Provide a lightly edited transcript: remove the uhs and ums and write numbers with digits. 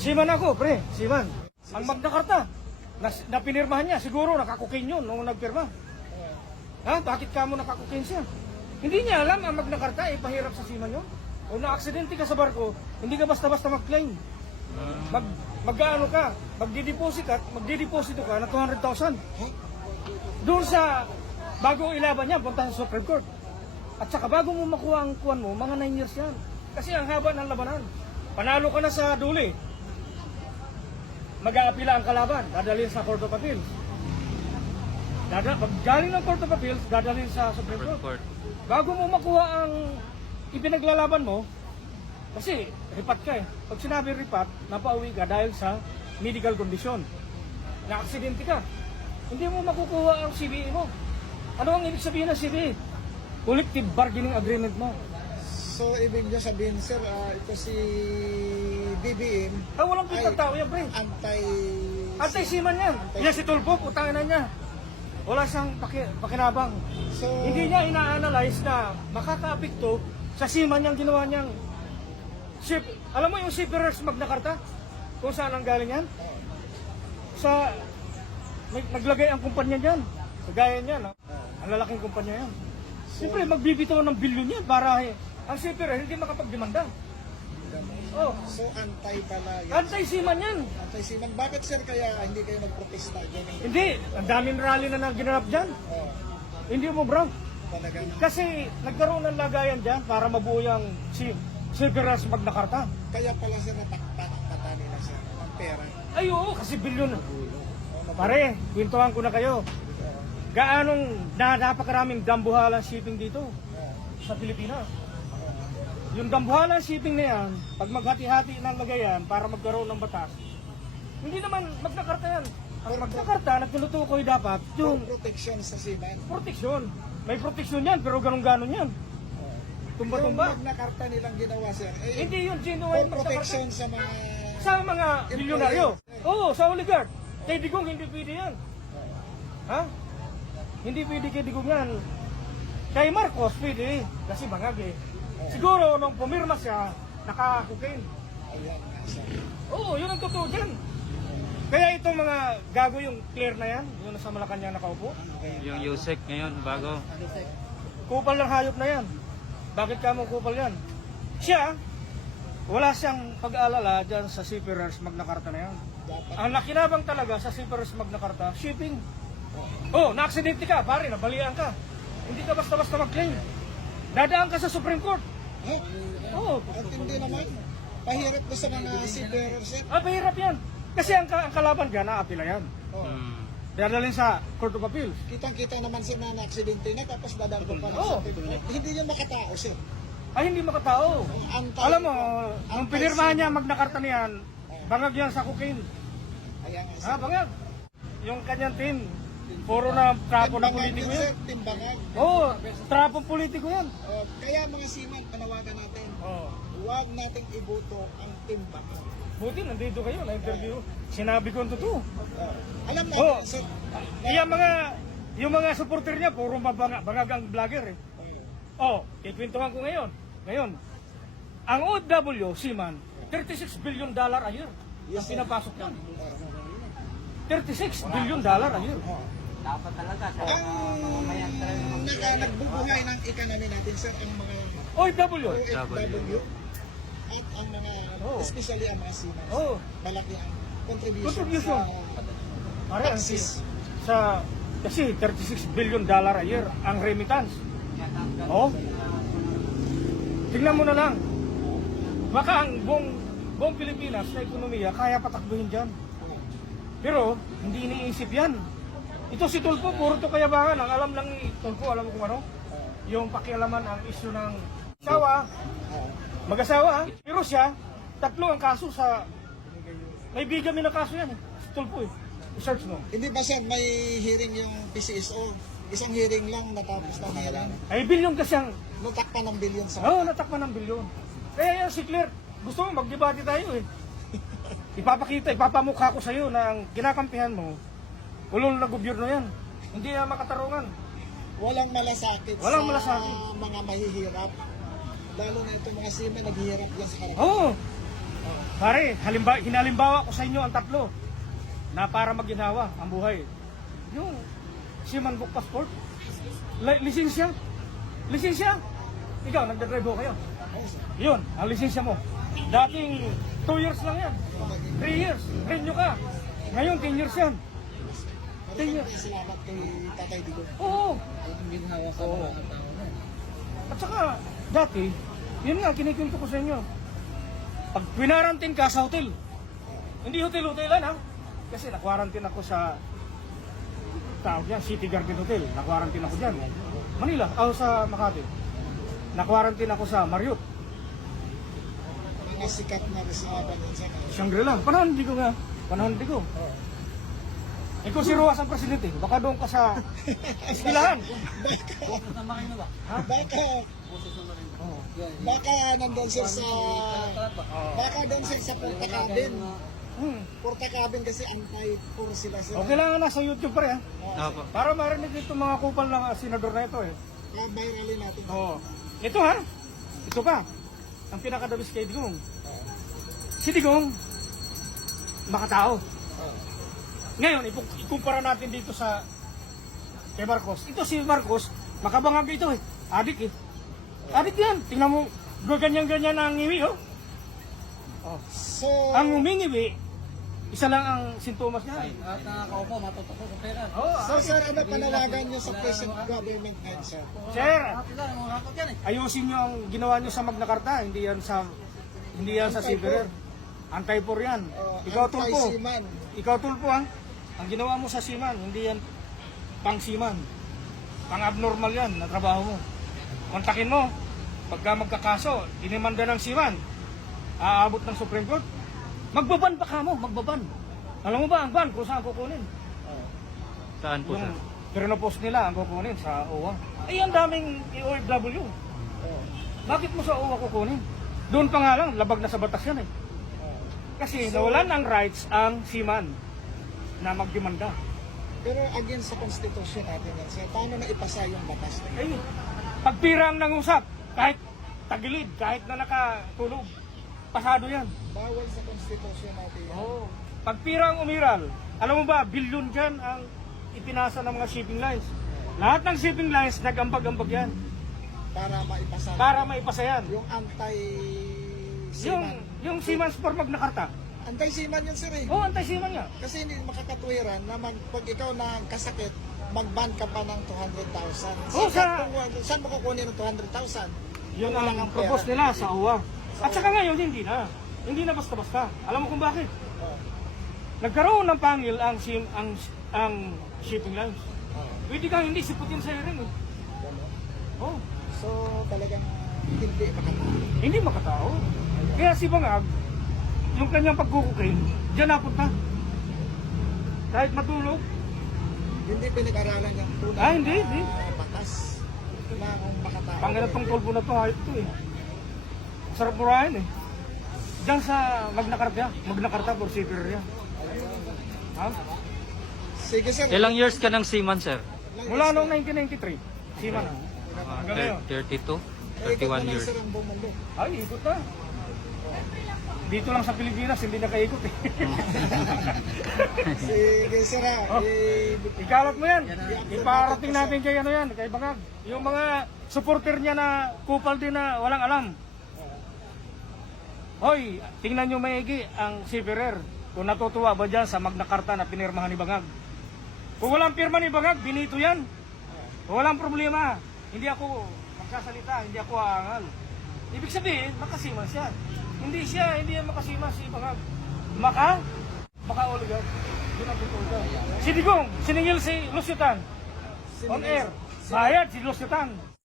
Seaman ako, pre. Seaman. Ang Magna Carta, na pinirmahan niya, siguro nakakukin yun nung nagpirma. Ha? Bakit ka mo nakakukin siya? Hindi niya alam ang Magna Carta, pahirap sa seaman yun. O na-aksidente ka sa barko, hindi ka basta-basta mag-claim. Mag-ano ka, magdideposito ka na 200,000. Doon sa, bago ilaban niya, punta sa Supreme Court. At saka bago mo makuha ang kuwan mo, mga 9 years yan. Kasi ang haba ng labanan. Panalo ka na sa duli. Mag-aapila ang kalaban, dadalhin sa Court of Appeals. Galing ng Court of Appeals, dadalhin sa Supreme Court. Bago mo makuha ang ipinaglalaban mo, kasi ripat ka eh. Pag sinabi ripat, napauwi ka dahil sa medical condition. Na-aksidente ka. Hindi mo makukuha ang CBA mo. Ano ang ibig sabihin ng CBA? Collective bargaining agreement mo. So, ibig niya sabihin, sir, ito si BBM Walang pintagtao yan, pre. Anti-seaman yan. Yan si Tulfo, putangin na niya. Wala siyang pakinabang. So, Hindi niya ina-analyze na makaka-apekto sa seaman niyang ginawa niyang ship. Alam mo yung Shipbuilders Magna Carta? Kung saan ang galing yan? Sa naglagay ang kumpanya diyan. Kagaya niyan, no? Ang lalaking kumpanya yan. Siyempre, magbibitaw ng bilyon yan para ang shipper hindi makapagdemanda. Oh. So, antay pala yan. Anti-seaman yan. Anti-seaman. Bakit, sir, kaya hindi kayo nagprotesta dyan? Hindi, ang daming rally na ginanap dyan. Hindi mo, bro. Talagang, Kasi nagkaroon ng lagayan dyan para mabuo yung Shipbuilders Magna Carta. kaya pala, sir, natakpata nila, sir, ang pera. Ay, oo, kasi bilyon. Pare, kwintuhan ko na kayo. Gaanong napakaraming dambuhalang shipping dito sa Pilipinas. Yung dambuhalang shipping na yan, pag maghati-hati ng lagayan para magkaroon ng batas, hindi naman Magna Carta yan. Ang Magna Carta, nagtulutukoy dapat yung Protection sa seaman. proteksyon. May proteksyon yan, pero ganun-ganon yan. Yung Tumba-tumba. Magna Carta nilang ginawa, sir, Hindi yun for genuine Magna Carta. protection sa mga... Sa mga bilyonaryo. Oo, sa oligarch. Kay Digong, hindi pwede yan. Ha? Hindi pwede kay Digong yan. Kay Marcos, pwede. Kasi bangag eh. Siguro, nung pumirma siya, naka-cocaine. Ayan, sir. Oo, yun ang totoo dyan. Kaya itong mga gago yung clear na yan, yung nasa Malacanang nakaupo, Yung Yusek ngayon, bago. kupal ng hayop na yan. Bakit ka mo kupal yan? Siya, wala siyang pag-aalala dyan sa Shipbuilders Magna Carta na yan. Dapat. Ang nakinabang talaga sa Shipbuilders Magna Carta, shipping. Oh, na-aksidente ka, pare, nabalian ka. Hindi ka basta-basta mag-claim. Dadaan ka sa Supreme Court. Oo. At hindi naman. Pahirap na sa mga seafarers, sir. Mahirap yan. Kasi ang kalaban dyan, naapila yan. Dadalhin sa Court of Appeals. Kitang-kita naman sir na na-aksidente na tapos dadagpo pa Oo. sa tribunal. Hindi niya makatao, sir. Ay, hindi makatao. Antay, Alam mo, nung pinirmahan niya Magna Carta niyan, bangag yan sa cocaine. Ayan nga, sir. Ha, bangag. Yung kanyang team, puro na trapo na Timbangan politiko yun, yan. sir. Timbangan. Oo, trapong politiko yan. Kaya mga seaman, panawagan natin. Oo. Huwag nating ibuto ang timbangan. Buti, nandito kayo, na-interview. Sinabi ko ang totoo. Alam natin, Oo. sir. Yung mga supporter niya, puro bangag ang vlogger eh. Oh, ikwentuhan ko ngayon. Ngayon, ang OFW, Seaman, $36 billion a year. Yes, Ang sir. pinapasok yan. $36 billion a year. Dapat talaga sa Ang nagbubuhay ng economy natin, sir, ang mga OFW. OFW at ang mga, Oo. especially ang mga seaman. Oo. Malaki ang contribution, Contribution. sa taxes. Kasi $36 billion a year ang remittance. Oh. Tingnan mo na lang. Baka ang buong Pilipinas na ekonomiya kaya patakbuhin dyan. Pero hindi iniisip yan. Ito si Tulfo, puro to kayabangan. Ang alam lang ni Tulfo, alam mo kung ano? Yung pakialaman ang issue ng asawa, mag-asawa. Pero siya, 3 ang kaso sa... May bigami na kaso yan. Si Tulfo eh. I-search mo. Hindi ba sir, may hearing yung PCSO? Isang hearing lang natapos na hearing. Ay, bilyon kasi ang... Natakpan ng bilyon sa... Oo, natakpan ng bilyon. Kaya yan si Claire, gusto mo magdebate tayo eh. Ipapamukha ko sa'yo na ang kinakampihan mo, ulol na gobyerno yan. Hindi na makatarungan. Walang malasakit Walang sa malasakit. mga mahihirap. Lalo na itong mga seaman, naghihirap yan sa harap. Oo. Pare, hinalimbawa ko sa inyo ang tatlo na para maginhawa ang buhay. Yung Seaman Book Passport, lisensya. Lisensya. Ikaw, nagdadrive ho kayo. Yun, ang lisensya mo. Dating 2 years lang yan. 3 years. Renew ka. Ngayon, 10 years yan. 10 years. Salamat kay Tatay Digo. Oo. Ginhawa sa mga tao na. At saka, dati, yun nga, kinikwento ko sa inyo. Pag pinarantin ka sa hotel, hindi hotel-hotelan ha. Kasi na-quarantine ako sa tawag yan, City Garden Hotel. Na-quarantine ako dyan. Manila, sa Makati. Na-quarantine ako sa Marriott. Mga sikat na resaban yan sa Shangri-La. Panahon di ko nga. Panahon di ko. Ikaw si Ruas ang presidente. Baka doon ka sa eskwelahan. Kasama kayo na ba? Baka, baka nandun sir sa, baka doon sir sa Porta Cabin. Porta Cabin kasi anti-poor sila sir. Okay lang na sa YouTube pa rin ha. Opo. Para marinig dito mga kupal ng senador na ito eh. Viralin natin. Oo. Ito ha. Ito ka. Ang pinakadabis kay Digong. Si Digong, makatao. Ngayon, ikumpara natin dito sa kay Marcos. Ito si Marcos, makabangag ito eh. Adik eh. Adik yan. Tingnan mo, ganyan-ganyan ang ngiwi oh. So, Ang umingiwi, isa lang ang sintomas niya. At nakakaupo, matutuko sa pera. so sir, ano panawagan nyo sa present government ngayon sir? Sir, Sila, mga hakot yan eh. ayusin niyo ang ginawa niyo sa Magna Carta, hindi yan sa Seafarer. Anti-poor yan. Ikaw tulpo. Anti-seaman. Ikaw tulpo ha. Ang ginawa mo sa seaman, hindi yan pang seaman. Pang abnormal yan na trabaho mo. Kontakin mo. Pagka magkakaso, inimanda ng seaman, aabot ng Supreme Court, magbaban pa ka mo, magbaban. Alam mo ba ang ban kung saan kukunin? Saan po, sir? Yung Trinopos nila ang kukunin sa OWA. Ay, ang daming OFW. Bakit mo sa OWA kukunin? Doon pa nga lang, labag na sa batas yan eh. Kasi nawalan ng rights ang seaman na magdemanda. Pero against sa constitution natin yan sir, paano na ipasa yung batas na yun? Ay, pagpira ang nangusap, kahit tagilid, kahit na nakatulog, pasado yan. Bawal sa constitution natin yan. Oh. Pagpira ang umiral, alam mo ba, bilyon dyan ang ipinasa ng mga shipping lines. Lahat ng shipping lines, nag-ambag-ambag yan. Para maipasa. Para maipasa yan. Yung anti-seaman. Yung Seaman's for Magna Carta. Anti-seaman yun sir eh. Oo, anti-seaman nga. Kasi hindi makakatwiran na pag ikaw na kasakit, mag-ban ka pa ng 200,000. Oh, Saan mo kukunin ng 200,000? Yun Kung walang ang pera. propose nila sa OWA. At saka ngayon, hindi na. Hindi na basta-basta. Alam mo kung bakit? Oh. Nagkaroon ng pangil ang shipping lines. Oh. Pwede kang hindi siputin sa ring. Eh. Oh, So talagang hindi makatao. hindi makatao. Kaya si Bangag, yung kanyang pagkukukin, diyan napunta. Kahit matulog. Hindi pinag-aralan yung tunay Ah, hindi. na batas na kung makatao. Pangilatong tulpo na to, hayop to eh. Sarap murahin eh. Diyan sa Magna Carta for Seafarer yan. Ha? Sige sir. Ilang years ka ng seaman, sir? Mula noong 1993, Seaman na. Hanggang ngayon. 32? Ikot 31 na lang years. sir ang buong mundo. Ay, ikot na. Dito lang sa Pilipinas, hindi nakaikot eh. Sige sir ha. Oh. Ikalat mo yan. Iparating natin kay ano yan, kay Bangag. Yung mga supporter niya na kupal din na walang alam. Hoy, tingnan nyo maigi ang Seafarer. Kung natutuwa ba dyan sa Magna Carta na pinirmahan ni Bangag. Kung walang pirma ni Bangag, binito yan. Walang problema. Hindi ako magsasalita, hindi ako aangal. Ibig sabihin, makasiman siya. Hindi yan makasiman si Bangag. Maka-oligarch. Yun ang totoo. Si Digong, siningil si Lucitan. On air. Bayad si Lucitan.